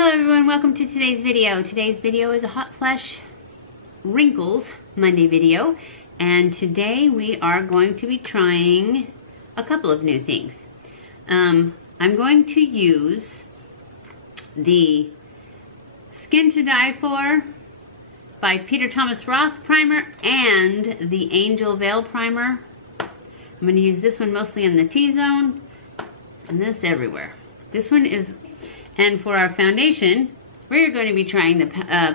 Hello everyone, welcome to today's video. Today's video is a Hot Flash Wrinkles Monday video, and today we are going to be trying a couple of new things. I'm going to use the Skin to Die For by Peter Thomas Roth primer and the Angel Veil primer. I'm going to use this one mostly in the T-zone and this everywhere. This one is, and for our foundation, we're going to be trying the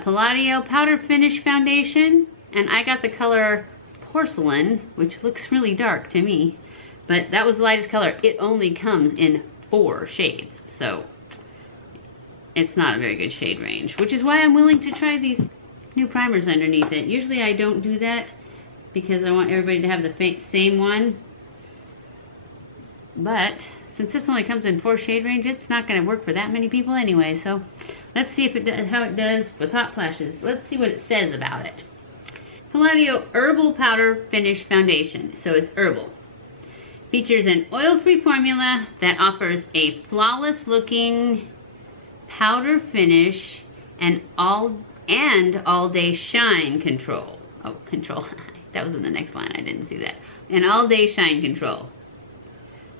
Palladio Powder Finish Foundation, and I got the color Porcelain, which looks really dark to me, but that was the lightest color. It only comes in 4 shades, so it's not a very good shade range, which is why I'm willing to try these new primers underneath it. Usually I don't do that because I want everybody to have the same one, but since this only comes in 4 shade range, it's not going to work for that many people anyway. So let's see if it does, how it does with hot flashes. Let's see what it says about it. Palladio Herbal Powder Finish Foundation. So it's herbal. Features an oil-free formula that offers a flawless looking powder finish and all-day shine control. Oh, control. That was in the next line. I didn't see that. And all-day shine control.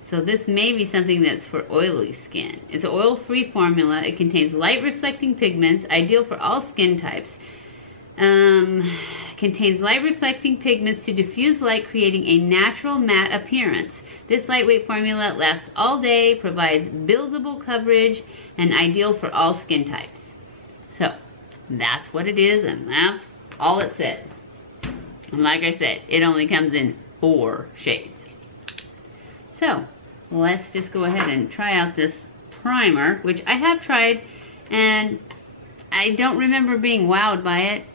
So this may be something that's for oily skin. It's an oil-free formula. It contains light reflecting pigments, ideal for all skin types. Contains light reflecting pigments to diffuse light, creating a natural matte appearance. This lightweight formula lasts all day, provides buildable coverage, and ideal for all skin types. So that's what it is, and that's all it says. And like I said, it only comes in 4 shades. So let's just go ahead and try out this primer, which I have tried, and I don't remember being wowed by it.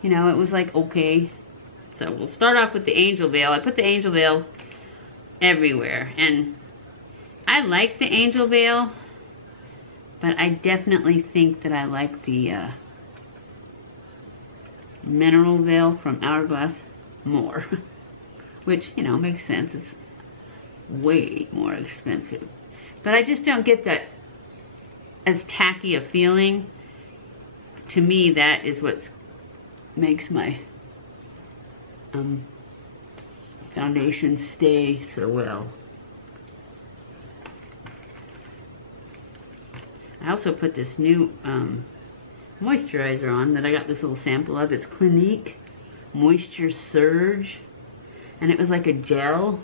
You know, it was like, okay. So we'll start off with the Angel Veil. I put the Angel Veil everywhere, and I like the Angel Veil, but I definitely think that I like the Mineral Veil from Hourglass more. Which, you know, makes sense. It's way more expensive. But I just don't get that as tacky a feeling. To me, that is what makes my foundation stay so well. I also put this new moisturizer on that I got this little sample of. It's Clinique Moisture Surge. And it was like a gel.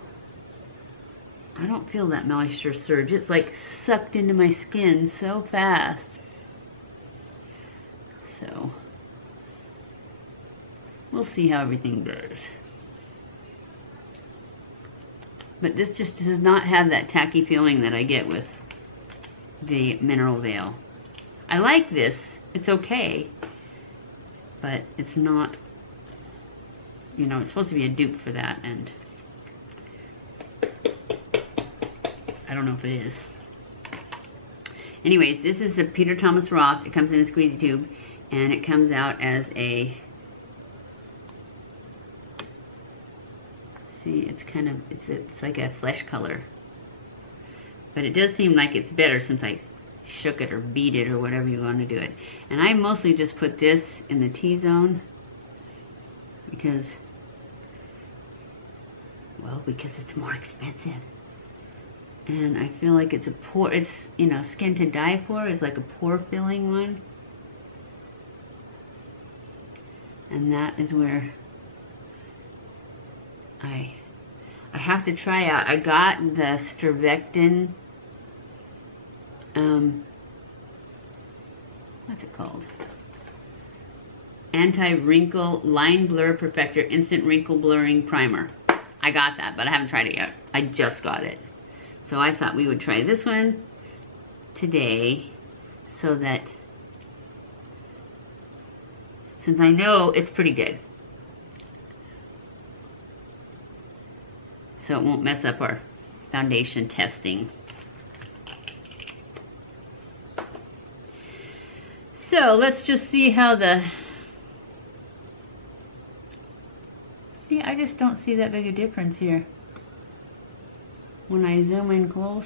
I don't feel that moisture surge. It's like sucked into my skin so fast. So we'll see how everything goes. But this just does not have that tacky feeling that I get with the Mineral Veil. I like this. It's okay. But it's not, you know, it's supposed to be a dupe for that, and I don't know if it is. Anyways, this is the Peter Thomas Roth. It comes in a squeezy tube, and it comes out as a, see, it's kind of, it's like a flesh color. But it does seem like it's better since I shook it or beat it or whatever you want to do it. And I mostly just put this in the T-zone because, well, because it's more expensive. And I feel like it's a pore, it's, you know, Skin to Die For is like a pore filling one. And that is where I have to try out. I got the Strevectin, what's it called? Anti-Wrinkle Line Blur Perfector Instant Wrinkle Blurring Primer. I got that, but I haven't tried it yet. I just got it. So I thought we would try this one today so that, since I know it's pretty good, so it won't mess up our foundation testing. So let's just see how the, see, I just don't see that big a difference here. When I zoom in close,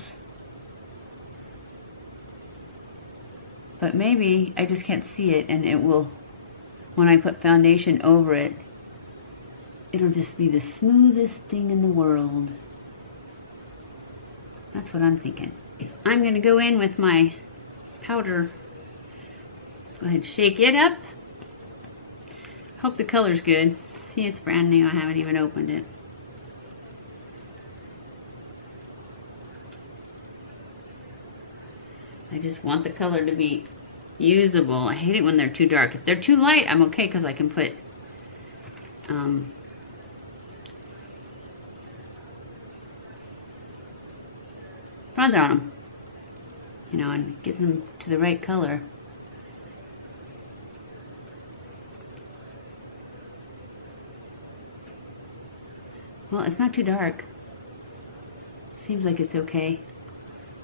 But maybe I just can't see it, and it will, when I put foundation over it, it'll just be the smoothest thing in the world. That's what I'm thinking. I'm going to go in with my powder. Go ahead and shake it up. Hope the color's good. See, it's brand new. I haven't even opened it. I just want the color to be usable. I hate it when they're too dark. If they're too light, I'm okay because I can put bronzer on them, you know, and get them to the right color. Well, it's not too dark. Seems like it's okay.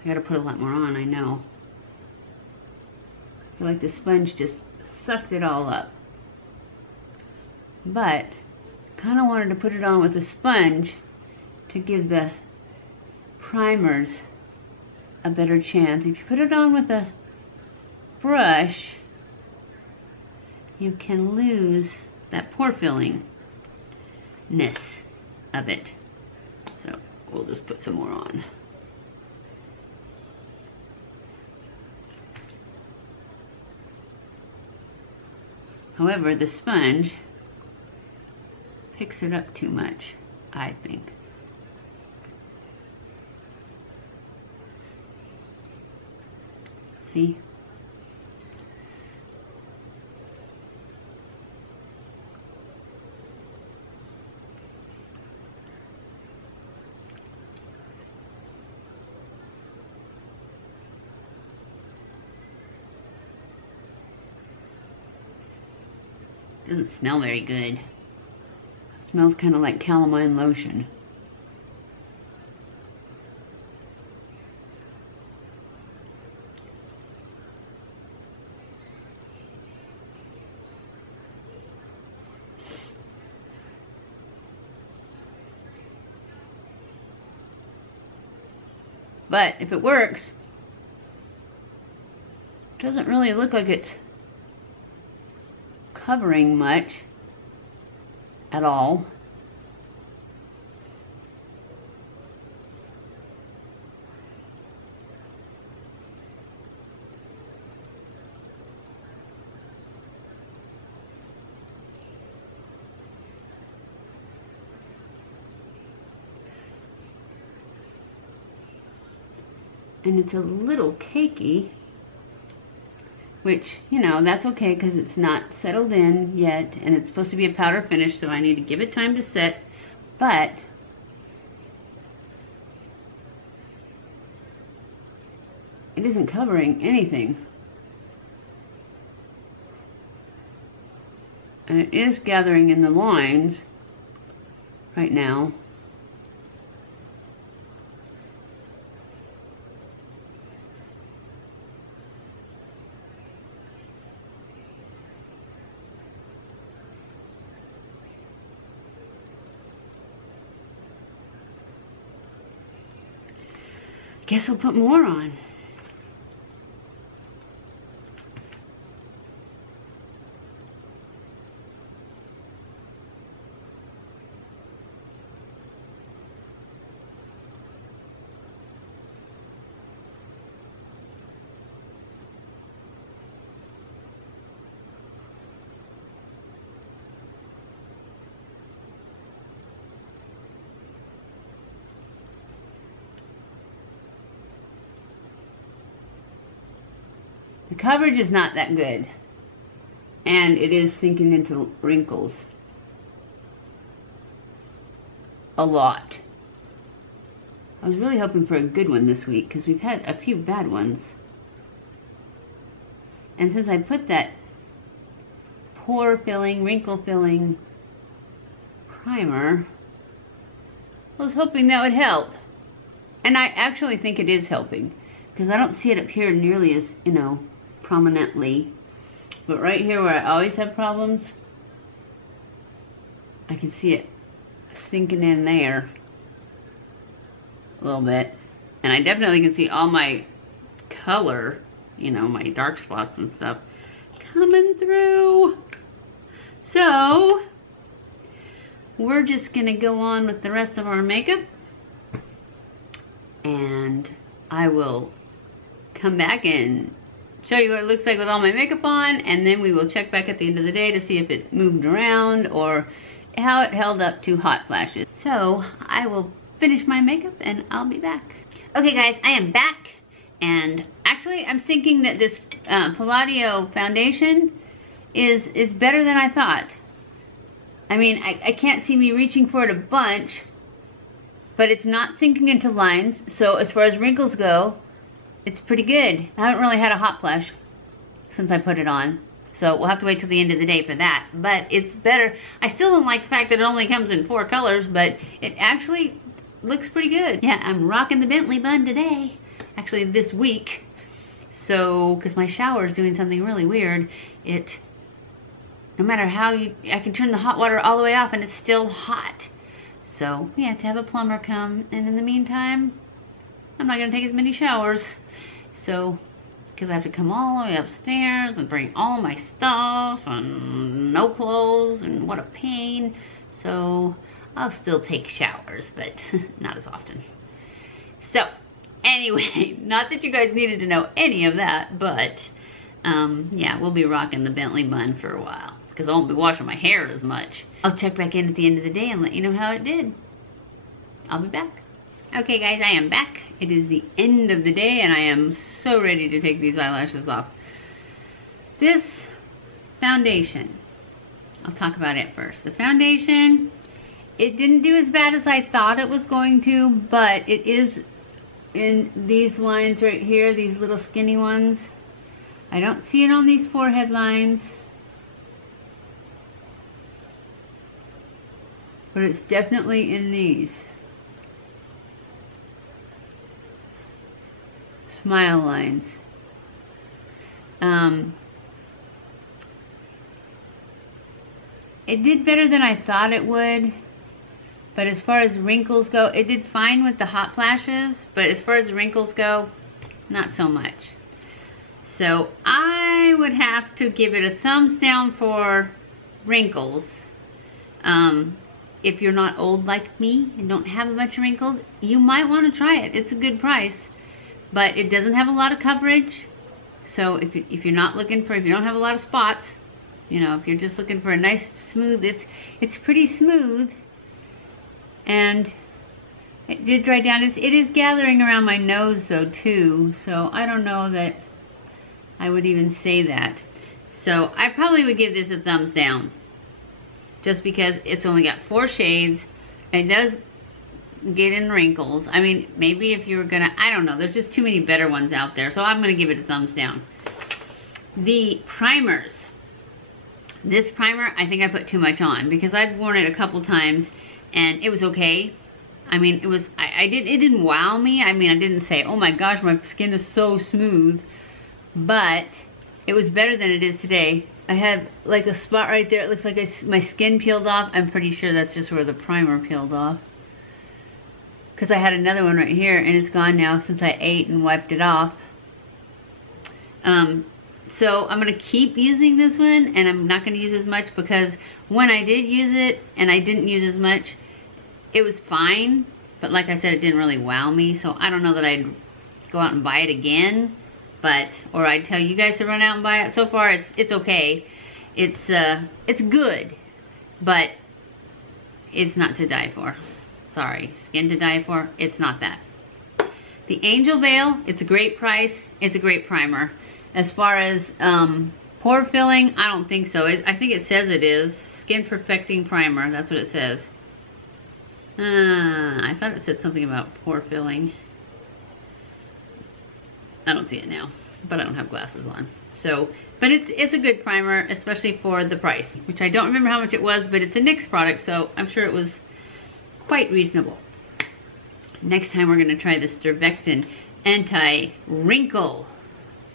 I gotta put a lot more on, I know. I feel like the sponge just sucked it all up. But, kinda wanted to put it on with a sponge to give the primers a better chance. If you put it on with a brush, you can lose that pore filling-ness of it. So we'll just put some more on. However, the sponge picks it up too much, I think. See? Doesn't smell very good. It smells kind of like calamine lotion. But if it works, it doesn't really look like it's covering much at all. And it's a little cakey, which, you know, that's okay because it's not settled in yet, and it's supposed to be a powder finish, so I need to give it time to set. But it isn't covering anything. And it is gathering in the lines right now. Guess I'll put more on. The coverage is not that good, and it is sinking into wrinkles a lot. I was really hoping for a good one this week because we've had a few bad ones. And since I put that pore filling, wrinkle filling primer, I was hoping that would help. And I actually think it is helping because I don't see it up here nearly as, you know, prominently, but right here where I always have problems, I can see it sinking in there a little bit, and I definitely can see all my color, you know, my dark spots and stuff coming through. So we're just gonna go on with the rest of our makeup, and I will come back and show you what it looks like with all my makeup on, and then we will check back at the end of the day to see if it moved around or how it held up to hot flashes. So I will finish my makeup and I'll be back. Okay guys, I am back, and actually I'm thinking that this Palladio foundation is better than I thought. I mean, I can't see me reaching for it a bunch, but it's not sinking into lines, so as far as wrinkles go, it's pretty good. I haven't really had a hot flash since I put it on, so we'll have to wait till the end of the day for that, but it's better. I still don't like the fact that it only comes in 4 colors, but it actually looks pretty good. Yeah, I'm rocking the Bentley bun today, actually this week, so, because my shower is doing something really weird. No matter how I can turn the hot water all the way off and it's still hot. So we have to have a plumber come, and in the meantime, I'm not gonna take as many showers. So, because I have to come all the way upstairs and bring all my stuff and no clothes, and what a pain. So I'll still take showers, but not as often. So anyway, not that you guys needed to know any of that, but yeah, we'll be rocking the Bentley bun for a while, because I won't be washing my hair as much. I'll check back in at the end of the day and let you know how it did. I'll be back. Okay guys, I am back. It is the end of the day and I am so ready to take these eyelashes off. This foundation, I'll talk about it first. The foundation, it didn't do as bad as I thought it was going to, but it is in these lines right here, these little skinny ones. I don't see it on these forehead lines, but it's definitely in these smile lines. It did better than I thought it would, but as far as wrinkles go, it did fine with the hot flashes, but as far as wrinkles go, not so much. So I would have to give it a thumbs down for wrinkles. If you're not old like me and don't have a bunch of wrinkles, you might want to try it. It's a good price, but it doesn't have a lot of coverage. So if you're not looking for, if you don't have a lot of spots, you know, if you're just looking for a nice smooth, it's pretty smooth, and it did dry down. It is gathering around my nose though too, so I don't know that I would even say that. So I probably would give this a thumbs down, just because it's only got 4 shades. It does get in wrinkles. I mean, maybe if you were gonna, I don't know, there's just too many better ones out there, so I'm gonna give it a thumbs down. The primers. This primer, I think I put too much on, because I've worn it a couple times and it was okay. I mean, it was, it didn't wow me. I mean, I didn't say, oh my gosh, my skin is so smooth, but it was better than it is today. I have like a spot right there. It looks like my skin peeled off. I'm pretty sure that's just where the primer peeled off, because I had another one right here and it's gone now since I ate and wiped it off. So I'm gonna keep using this one, and I'm not gonna use as much, because when I did use it and I didn't use as much, it was fine, but like I said, it didn't really wow me. So I don't know that I'd go out and buy it again, but, or I'd tell you guys to run out and buy it. So far it's okay. It's good, but it's not to die for. Sorry, skin to die for, it's not that. The Angel Veil, it's a great price, it's a great primer. As far as pore filling, I don't think so. I think it says it is. Skin Perfecting Primer, that's what it says. I thought it said something about pore filling. I don't see it now, but I don't have glasses on. So, but it's a good primer, especially for the price, which I don't remember how much it was, but it's a NYX product, so I'm sure it was quite reasonable. Next time we're gonna try the Strivectin Anti-Wrinkle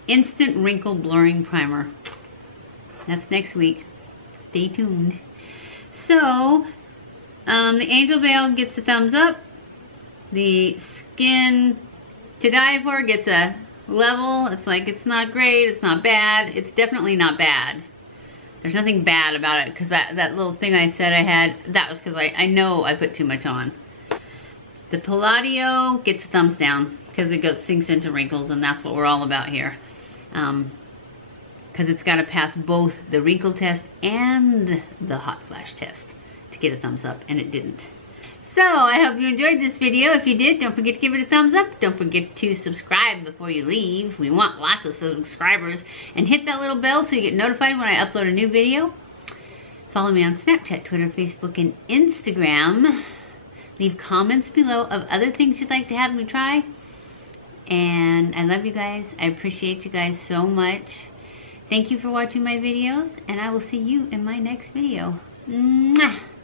Instant Wrinkle Blurring Primer. That's next week. Stay tuned. So, the Angel Veil gets a thumbs up. The Skin to Die For gets a level. It's like, it's not great, it's not bad. It's definitely not bad. There's nothing bad about it, because that little thing I said I had, that was because I know I put too much on. The Palladio gets a thumbs down, because it sinks into wrinkles, and that's what we're all about here. Because it's got to pass both the wrinkle test and the hot flash test to get a thumbs up, and it didn't. So I hope you enjoyed this video. If you did, don't forget to give it a thumbs up. Don't forget to subscribe before you leave. We want lots of subscribers. And hit that little bell so you get notified when I upload a new video. Follow me on Snapchat, Twitter, Facebook, and Instagram. Leave comments below of other things you'd like to have me try. And I love you guys. I appreciate you guys so much. Thank you for watching my videos, and I will see you in my next video. Mwah!